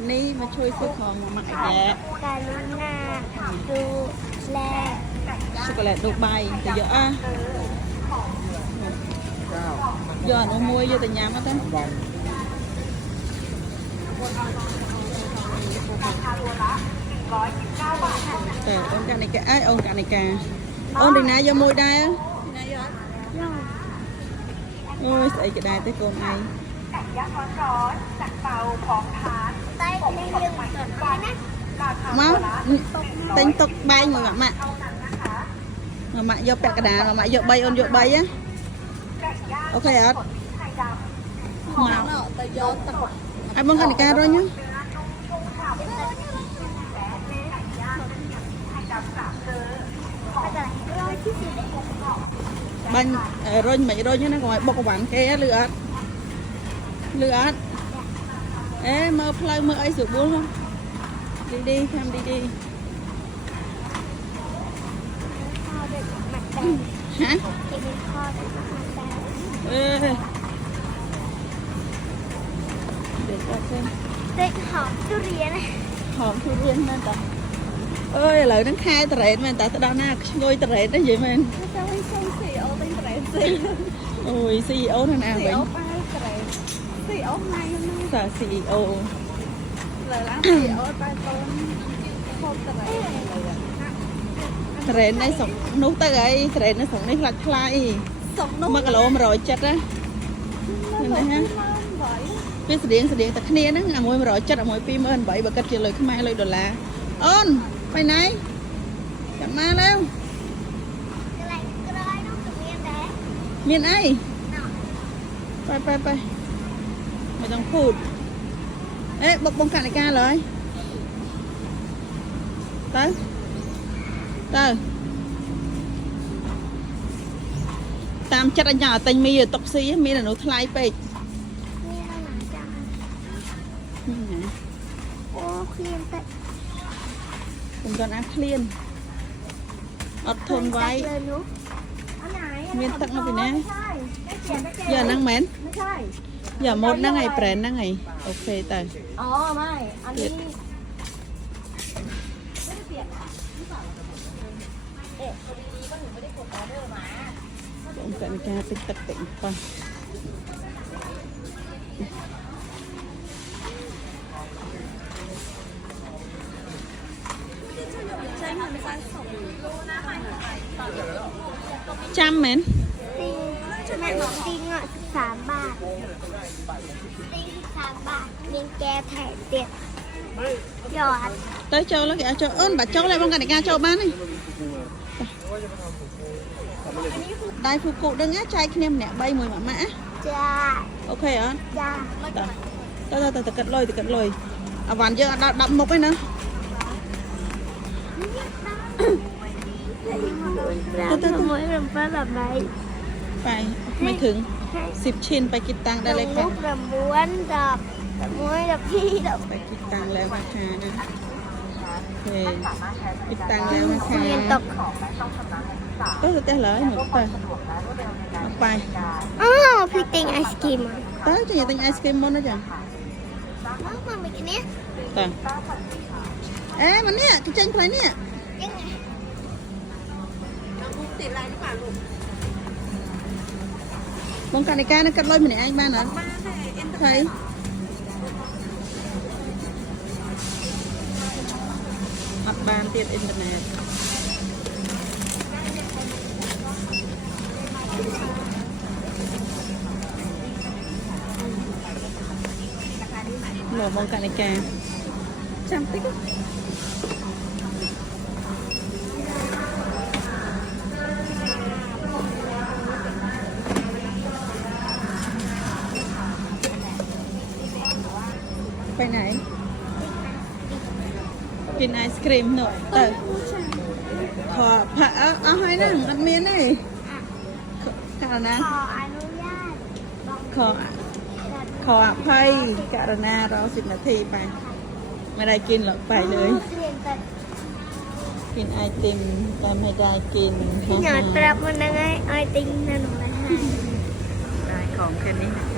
วันนี้มาช่วยซื้อของมาใหม่แล้วการุณาดูแลช็อกโกแลตดูใบจะเยอะอ่ะเยอะหนูมวยเยอะแต่ยามอ่ะท่านแต่องค์การในกาองค์การในกาองค์ดีนะเยอะมวยได้อ่ะโอ้ยใส่กระดาษได้โกงไอmáu tính tục bay người mà vô bẹt cái đà mà vô bay á ok ạ mà ai bưng cái ca rồi nhá bánh rồi mày rồi nhá nó còn bọc quảng kia lừa ê mơ play mơ ấy sửa buôn không đi tham đi hả để coi xem đây hòm tu riêng này ta ơi lời nó khai tệ mà ta đâu na ngồi tệ đó vậy mình ôi CEO thế nào vậy CEO này sao CEO lời lắm CEO tay con không tệ này sống nút ta gầy tệ nó sống này là thay mà cái lỗ mà rồi chết á này ha biết sự điện ta kia đó à môi mà rồi chết à môi pin ơn vậy bà cất trả lời cái mai lời đồ là ônไปไหนกลับมาแล้วเมียนไอไปไม่ต้องพูดเอ๊ะบอกบงการในการเลยtới tam chất anh nhỏ tình mi ở tóc xí mi là nó thay peผมก่อนอาเคลียนอดทนไว้เมียนตักมาไปนะอย่านั่งเหม็นอย่าหมดนั่งไงแปรนั่งไงโอเคแต่อ๋อไม่อันนี้ผมกันแกเป็นตักติ่งป่ะจำเหม็นติงอ่ะ13 บาทติง13 บาทมิงแกแถมเตียหยอดtới châu nó kìa châu ơn bà châu lại bông cạnh châu bán này đây phục cụ đừng á chai kem nè bay mùi mã cha ok hả cha tao cật lôi à ván chưa đậm một cái nữa mỗi lần phát là vậy phảiไม่ถึง10 ชิ้นไปคิดตังค์ได้เลยค่ะ มุกระม้วนดับม้วนดับพี่ดับไปคิดตังค์แล้วนะคะนะโอเคคิดตังค์แล้วนะคะ เงินตกก็จะได้เลยหนูไปอ้าวพี่ติงไอศกรีมtới cho nhà tinh ice cream môn đó chẳngมาเมื่อกี้นี้ tờ ê mà nè cái chân phải nè bông cà này ca nó cắt lôi mình anh ba nữa thấy mặt bàn tiện internet lò bông cà này ca trăm tíchไปไหนกินไอศครีมหน่อยเตอขอผักเอาให้นั่งมันเมียนนี่การนะขออนุญาตขออภัยการณารอ10 นาทีไปไม่ได้กินหรอกไปเลยกินไอติมแต่ไม่ได้กินพี่หยอดปรับมันยังไงไอติมนั่นหนูเลยให้ได้ของแค่นี้นะคะ